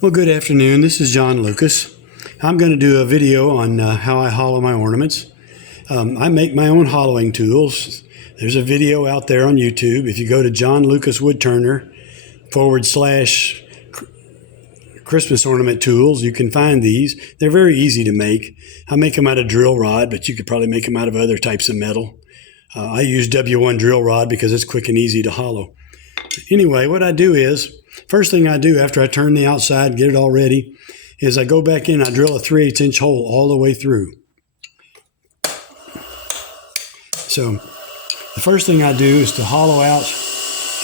Well, good afternoon. This is John Lucas. I'm going to do a video on how I hollow my ornaments. I make my own hollowing tools. There's a video out there on YouTube. If you go to John Lucas Woodturner / Christmas ornament tools, you can find these. They're very easy to make. I make them out of drill rod, but you could probably make them out of other types of metal. I use W1 drill rod because it's quick and easy to hollow. Anyway, what I do is, first thing I do after I turn the outside, get it all ready, is I go back in, I drill a 3/8 inch hole all the way through. So the first thing I do is to hollow out,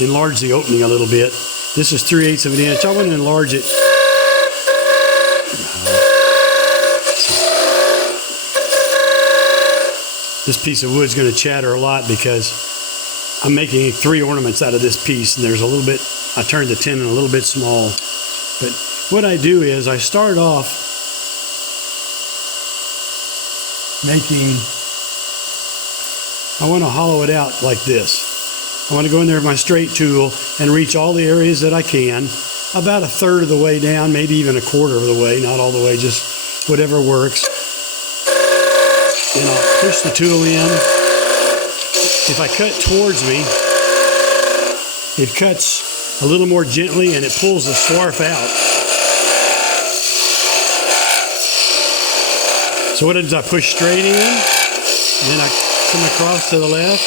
enlarge the opening a little bit. This is 3/8 of an inch. I want to enlarge it. This piece of wood is going to chatter a lot because I'm making 3 ornaments out of this piece, and there's a little bit, I turned the tenon a little bit small. But what I do is I start off I want to hollow it out like this. I want to go in there with my straight tool and reach all the areas that I can, about 1/3 of the way down, maybe even 1/4 of the way, not all the way, just whatever works. And I'll push the tool in. If I cut towards me, it cuts a little more gently and it pulls the swarf out. So what I do is I push straight in, and then I come across to the left,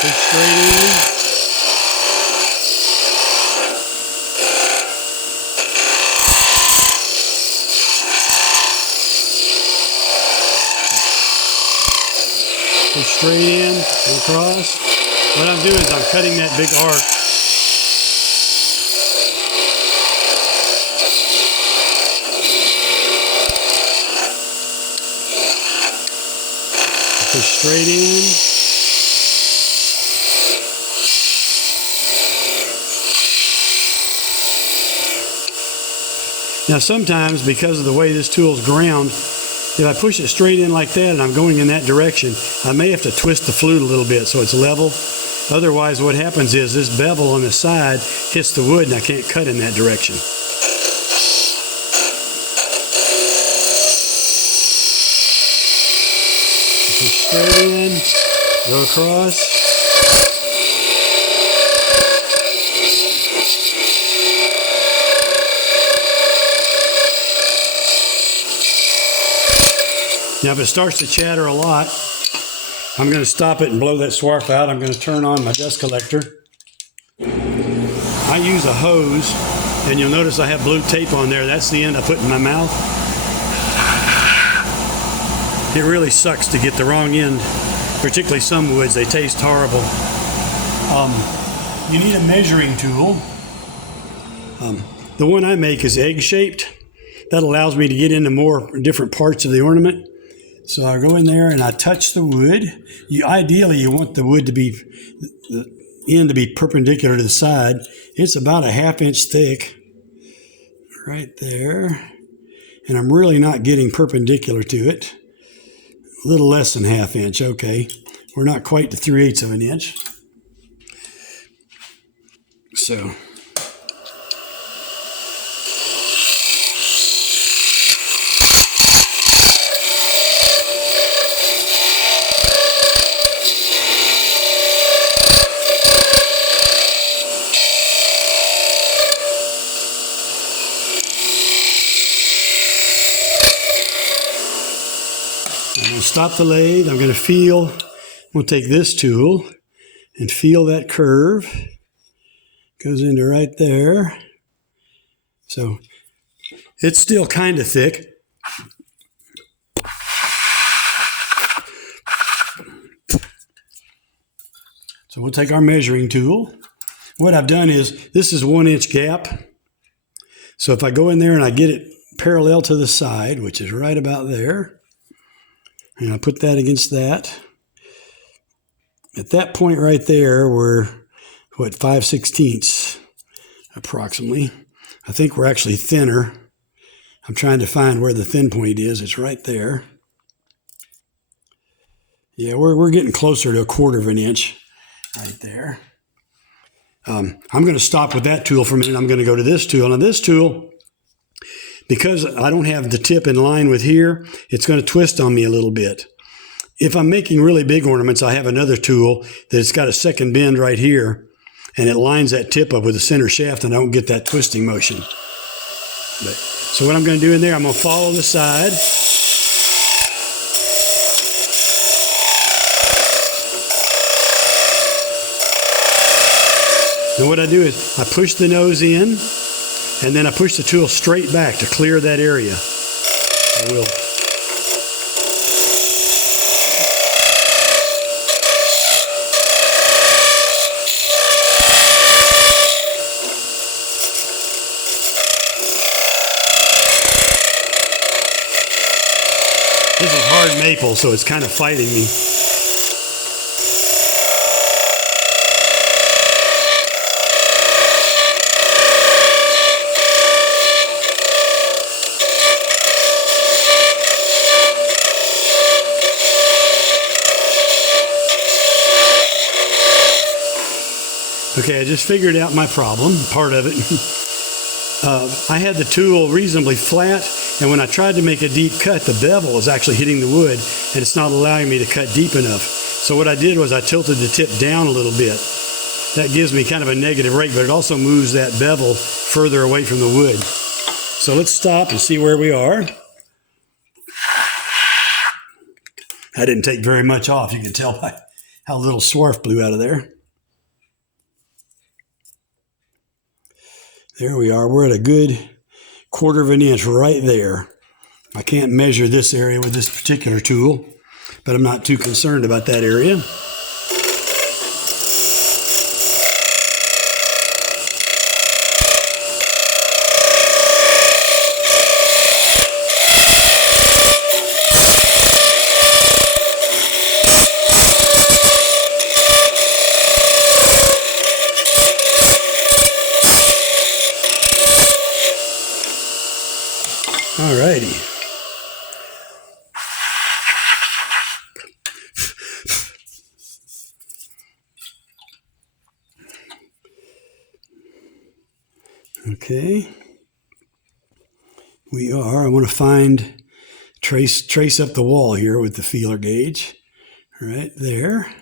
push straight in. Push straight in and across. What I'm doing is I'm cutting that big arc. Push straight in. Now sometimes, because of the way this tool is ground, if I push it straight in like that and I'm going in that direction, I may have to twist the flute a little bit so it's level. Otherwise, what happens is this bevel on the side hits the wood and I can't cut in that direction. Push straight in, go across. Now, if it starts to chatter a lot, I'm going to stop it and blow that swarf out. I'm going to turn on my dust collector. I use a hose, and you'll notice I have blue tape on there. That's the end I put in my mouth. It really sucks to get the wrong end, particularly some woods. They taste horrible. You need a measuring tool. The one I make is egg-shaped. That allows me to get into more different parts of the ornament. So I go in there and I touch the wood. Ideally, you want the wood to be, the end to be perpendicular to the side. It's about 1/2 inch thick, right there. And I'm really not getting perpendicular to it. A little less than 1/2 inch, okay. We're not quite to 3/8 of an inch. So. I'm going to stop the lathe. I'm going to take this tool and feel that curve. Goes into right there. So it's still kind of thick. So we'll take our measuring tool. What I've done is, this is 1 inch gap. So if I go in there and I get it parallel to the side, which is right about there, and I put that against that. At that point right there, we're, 5/16 approximately. I think we're actually thinner. I'm trying to find where the thin point is. It's right there. Yeah, we're getting closer to 1/4 of an inch right there. I'm going to stop with that tool for a minute. I'm going to go to this tool. Now this tool, because I don't have the tip in line with here, it's going to twist on me a little bit. If I'm making really big ornaments, I have another tool that's got a second bend right here, and it lines that tip up with the center shaft, and I don't get that twisting motion. So what I'm going to do in there, I'm going to follow the side. And what I do is I push the nose in, and then I push the tool straight back to clear that area. I will. This is hard maple, so it's kind of fighting me. Okay, I just figured out my problem, part of it. I had the tool reasonably flat, and when I tried to make a deep cut, the bevel is actually hitting the wood, and it's not allowing me to cut deep enough. So what I did was I tilted the tip down a little bit. That gives me kind of a negative rake, but it also moves that bevel further away from the wood. So let's stop and see where we are. I didn't take very much off. You can tell by how little swarf blew out of there. There we are. We're at a good 1/4 of an inch right there. I can't measure this area with this particular tool, but I'm not too concerned about that area. Alrighty. Okay. I want to trace up the wall here with the feeler gauge. Right there.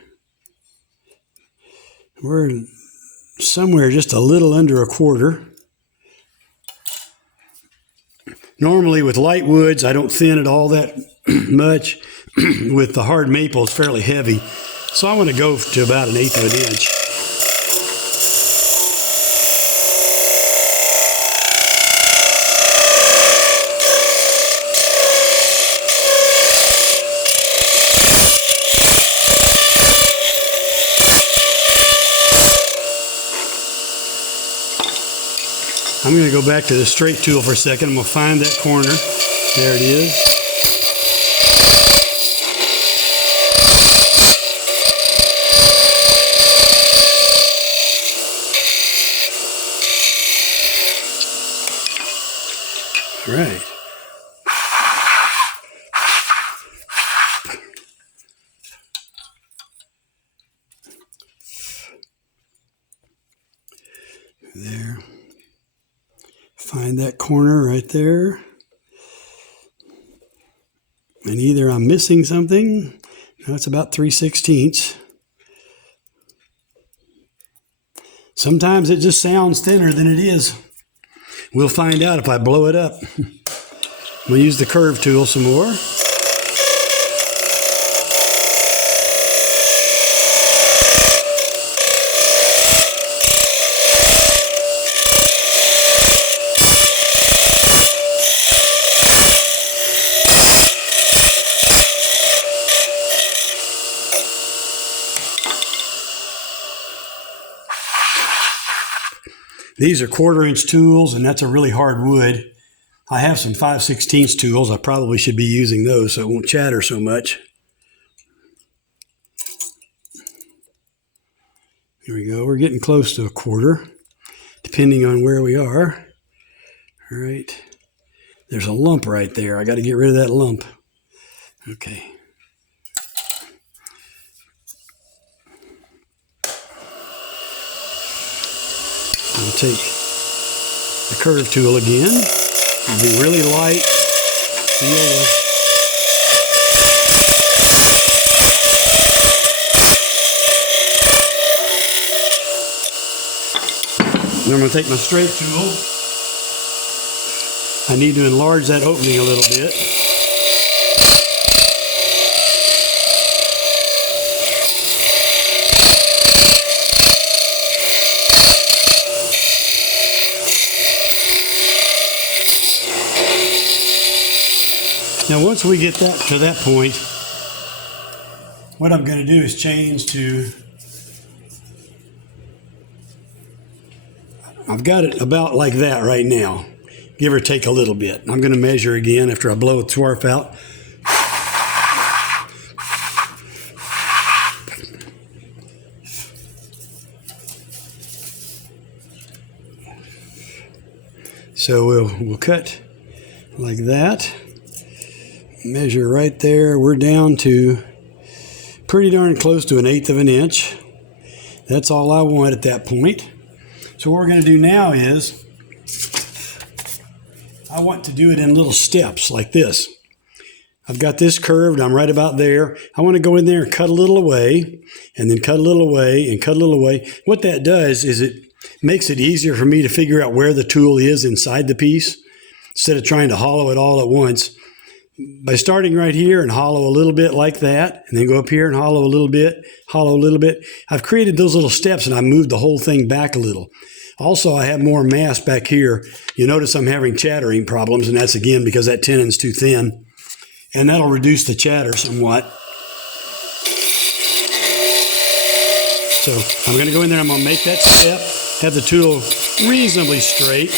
We're somewhere just a little under 1/4. Normally with light woods, I don't thin it all that much. With the hard maple, it's fairly heavy. So I want to go to about 1/8 of an inch. I'm going to go back to the straight tool for a second. I'm going to find that corner. There it is. Right. There. Find that corner right there. And either I'm missing something. No, it's about 3/16. Sometimes it just sounds thinner than it is. We'll find out if I blow it up. I'm going to use the curve tool some more. These are 1/4 inch tools, and that's a really hard wood. I have some 5/16 tools. I probably should be using those so it won't chatter so much. Here we go. We're getting close to 1/4, depending on where we are. All right. There's a lump right there. I got to get rid of that lump. Okay. I'll take the curve tool again. It'll be really light. Feel the Then I'm going to take my straight tool. I need to enlarge that opening a little bit. Now once we get that to that point, what I'm going to do is change to, I've got it about like that right now, give or take a little bit. I'm going to measure again after I blow the swarf out. So we'll cut like that. Measure right there. We're down to pretty darn close to 1/8 of an inch. That's all I want at that point. So what we're going to do now is I want to do it in little steps like this. I've got this curved. I'm right about there. I want to go in there and cut a little away, and then cut a little away and cut a little away. What that does is it makes it easier for me to figure out where the tool is inside the piece instead of trying to hollow it all at once. By starting right here and hollow a little bit like that, and then go up here and hollow a little bit, I've created those little steps and I moved the whole thing back a little. Also, I have more mass back here. You notice I'm having chattering problems, and that's again because that tenon's too thin. And that'll reduce the chatter somewhat. So I'm going to go in there, I'm going to make that step, have the tool reasonably straight,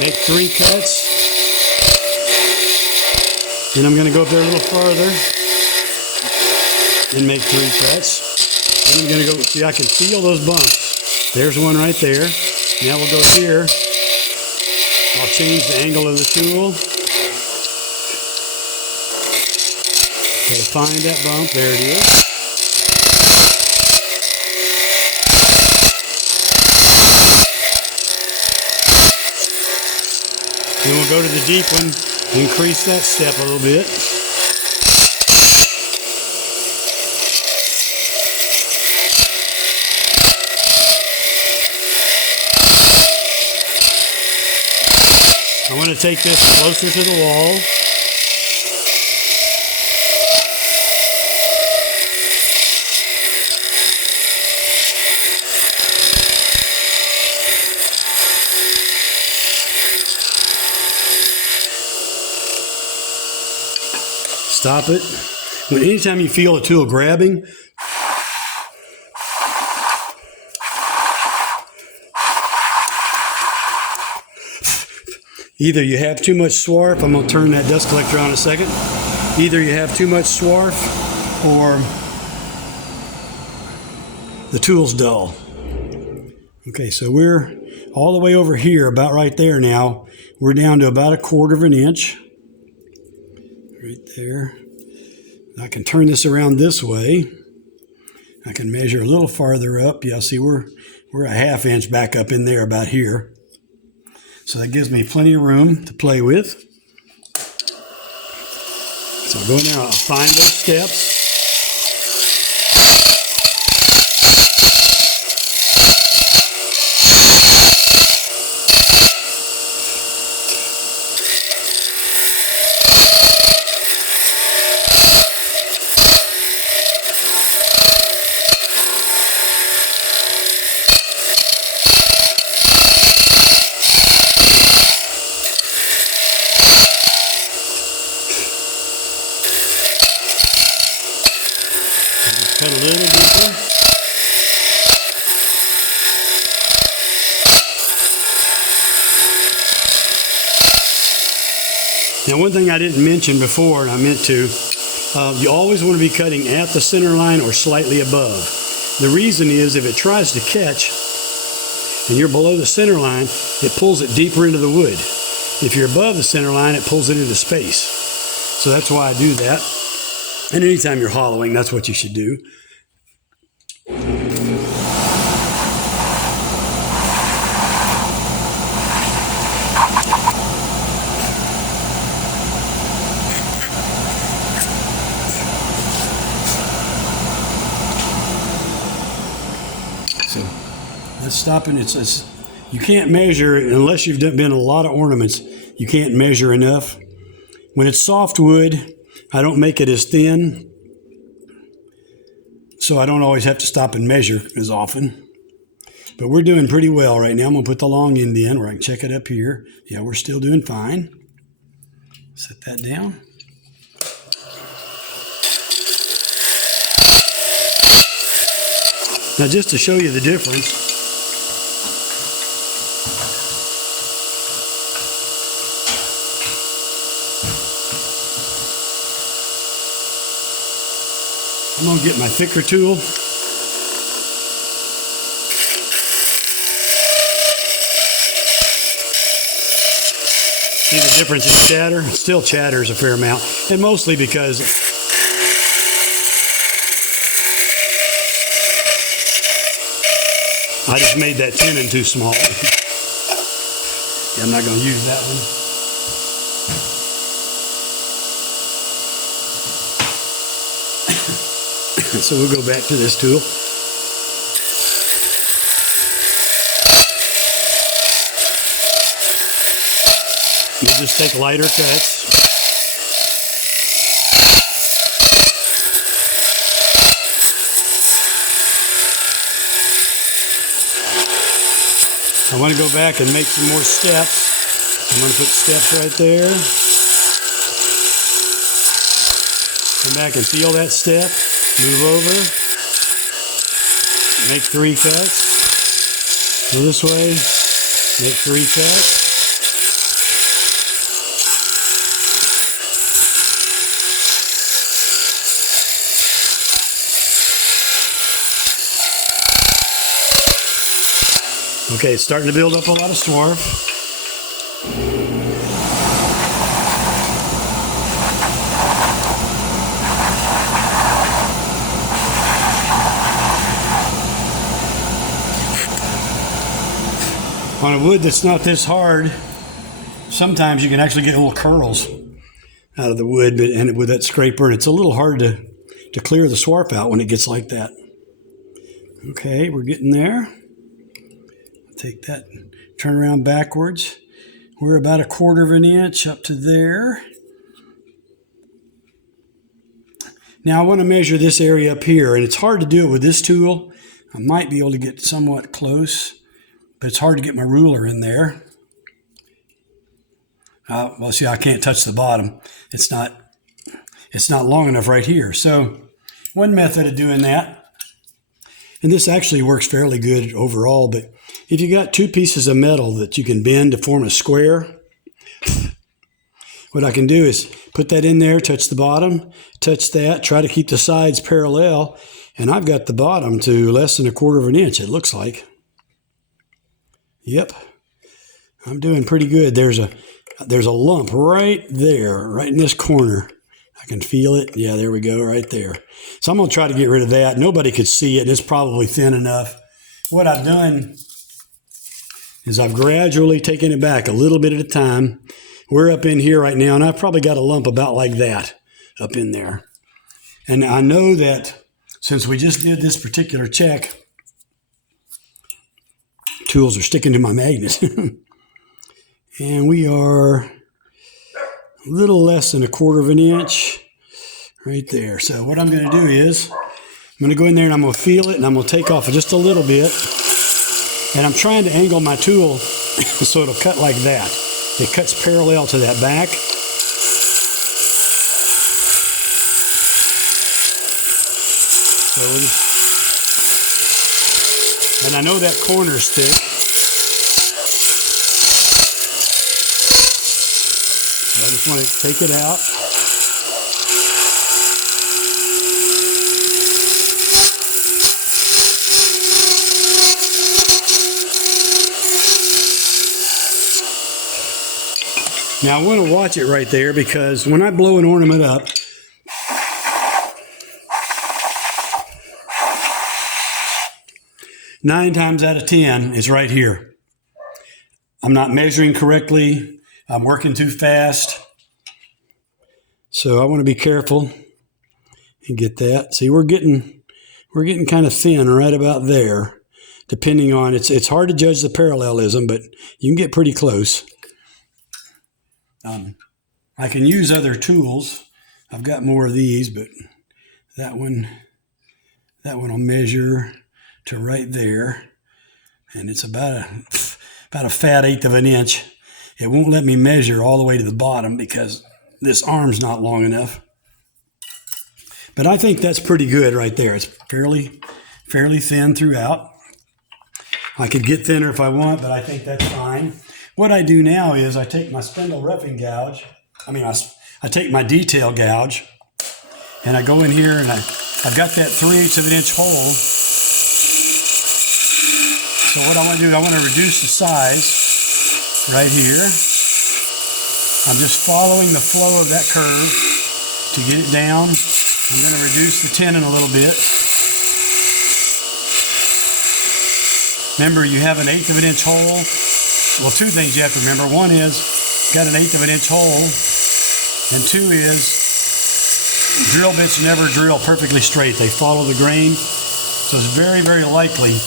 make 3 cuts. And I'm going to go up there a little farther and make 3 cuts. And I'm going to go, see, I can feel those bumps. There's one right there. Now we'll go here. I'll change the angle of the tool. Okay, find that bump. There it is. Then we'll go to the deep one. Increase that step a little bit. I want to take this closer to the wall. Stop it. Anytime you feel a tool grabbing, either you have too much swarf, I'm going to turn that dust collector on in a second, either you have too much swarf or the tool's dull. Okay, so we're all the way over here, about right there now. We're down to about 1/4 of an inch. Right there. I can turn this around this way. I can measure a little farther up. Yeah, see, we're 1/2 inch back up in there about here. So that gives me plenty of room to play with. So I'll go in there, I'll find those steps. Cut a little deeper. Now, one thing I didn't mention before, and I meant to, you always want to be cutting at the center line or slightly above. The reason is if it tries to catch and you're below the center line, it pulls it deeper into the wood. If you're above the center line, it pulls it into space. So that's why I do that. And anytime you're hollowing, that's what you should do. That's stopping. You can't measure unless you've been a lot of ornaments. You can't measure enough. When it's soft wood, I don't make it as thin, so I don't always have to stop and measure as often. But we're doing pretty well right now. I'm going to put the long end in where I can check it up here. Yeah, we're still doing fine. Set that down. Now, just to show you the difference, I'm going to get my thicker tool. See the difference in chatter? It still chatters a fair amount, and mostly because I just made that tenon too small. Yeah, I'm not going to use that one. So we'll go back to this tool. We'll just take lighter cuts. I want to go back and make some more steps. I'm going to put steps right there. Come back and seal that step. Move over. Make 3 cuts. Go this way. Make 3 cuts. Okay, it's starting to build up a lot of swarf. On a wood that's not this hard, sometimes you can actually get little curls out of the wood, and with that scraper, and it's a little hard to clear the swarf out when it gets like that. Okay, we're getting there. Take that, turn around backwards. We're about 1/4 of an inch up to there. Now I want to measure this area up here, and it's hard to do it with this tool. I might be able to get somewhat close, but it's hard to get my ruler in there. Well, see, I can't touch the bottom. It's not long enough right here. So one method of doing that, and this actually works fairly good overall, but if you got 2 pieces of metal that you can bend to form a square, what I can do is put that in there, touch the bottom, touch that, try to keep the sides parallel, and I've got the bottom to less than 1/4 of an inch, it looks like. Yep, I'm doing pretty good. There's a lump right there, right in this corner. I can feel it. Yeah, there we go, right there. So I'm going to try to get rid of that. Nobody could see it, and it's probably thin enough. What I've done is I've gradually taken it back a little bit at a time. We're up in here right now, and I've probably got a lump about like that up in there. And I know that since we just did this particular check, tools are sticking to my magnet. And we are a little less than 1/4 of an inch right there. So what I'm going to do is I'm going to go in there and I'm going to feel it, and I'm going to take off just a little bit. And I'm trying to angle my tool so it'll cut like that. It cuts parallel to that back. And I know that corner's thick. So I just want to take it out. Now I want to watch it right there, because when I blow an ornament up, nine times out of 10 is right here. I'm not measuring correctly. I'm working too fast. So I want to be careful and get that. See, we're getting kind of thin right about there. depending on, it's hard to judge the parallelism, but you can get pretty close. I can use other tools. I've got more of these, but that one will measure to right there, and it's about a fat 1/8 of an inch. It won't let me measure all the way to the bottom because this arm's not long enough. But I think that's pretty good right there. It's fairly thin throughout. I could get thinner if I want, but I think that's fine. What I do now is I take my spindle roughing gouge. I take my detail gouge, and I go in here and I've got that 3/8 of an inch hole. So what I want to do, I want to reduce the size right here. I'm just following the flow of that curve to get it down. I'm going to reduce the tenon a little bit. Remember, you have an 1/8 of an inch hole. Well, two things you have to remember. One is, got an 1/8 of an inch hole. And two is, drill bits never drill perfectly straight. They follow the grain. So it's very, very likely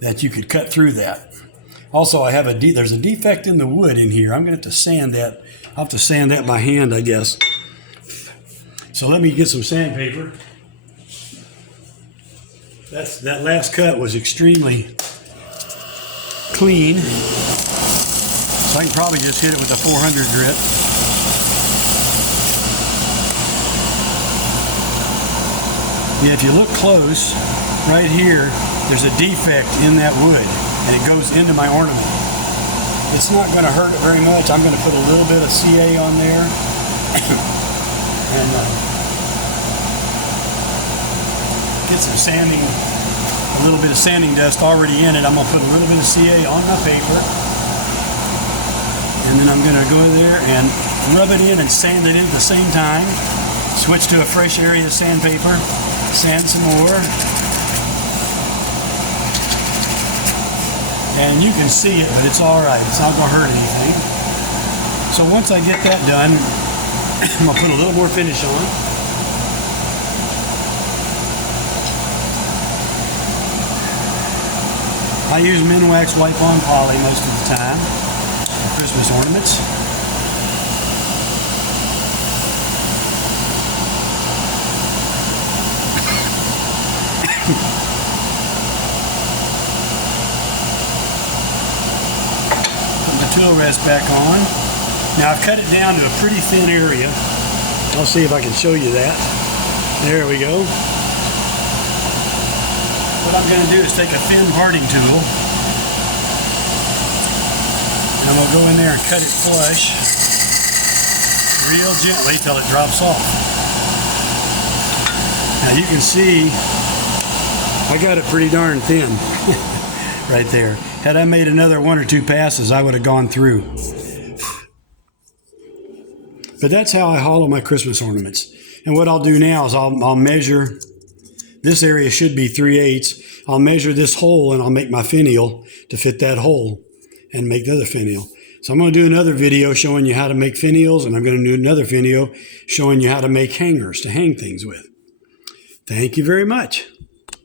that you could cut through that. Also, I have there's a defect in the wood in here. I'm going to have to sand that. I'll have to sand that by hand, I guess. So let me get some sandpaper. That last cut was extremely clean. So I can probably just hit it with a 400 grit. Yeah, if you look close, right here, there's a defect in that wood, and it goes into my ornament. It's not going to hurt it very much. I'm going to put a little bit of CA on there, and get some sanding, a little bit of sanding dust already in it. I'm going to put a little bit of CA on my paper, and then I'm going to go in there and rub it in and sand it in at the same time. Switch to a fresh area of sandpaper, sand some more. And you can see it, but it's all right. It's not going to hurt anything. So once I get that done, I'm going to put a little more finish on. I use Minwax wipe-on poly most of the time for Christmas ornaments. Tool rest back on. Now I've cut it down to a pretty thin area. I'll see if I can show you that. There we go. What I'm going to do is take a thin parting tool, and I'm going to go in there and cut it flush real gently till it drops off. Now you can see I got it pretty darn thin right there. Had I made another 1 or 2 passes, I would have gone through. But that's how I hollow my Christmas ornaments. And what I'll do now is I'll measure. This area should be 3/8. I'll measure this hole and I'll make my finial to fit that hole and make the other finial. So I'm going to do another video showing you how to make finials, and I'm going to do another video showing you how to make hangers to hang things with. Thank you very much.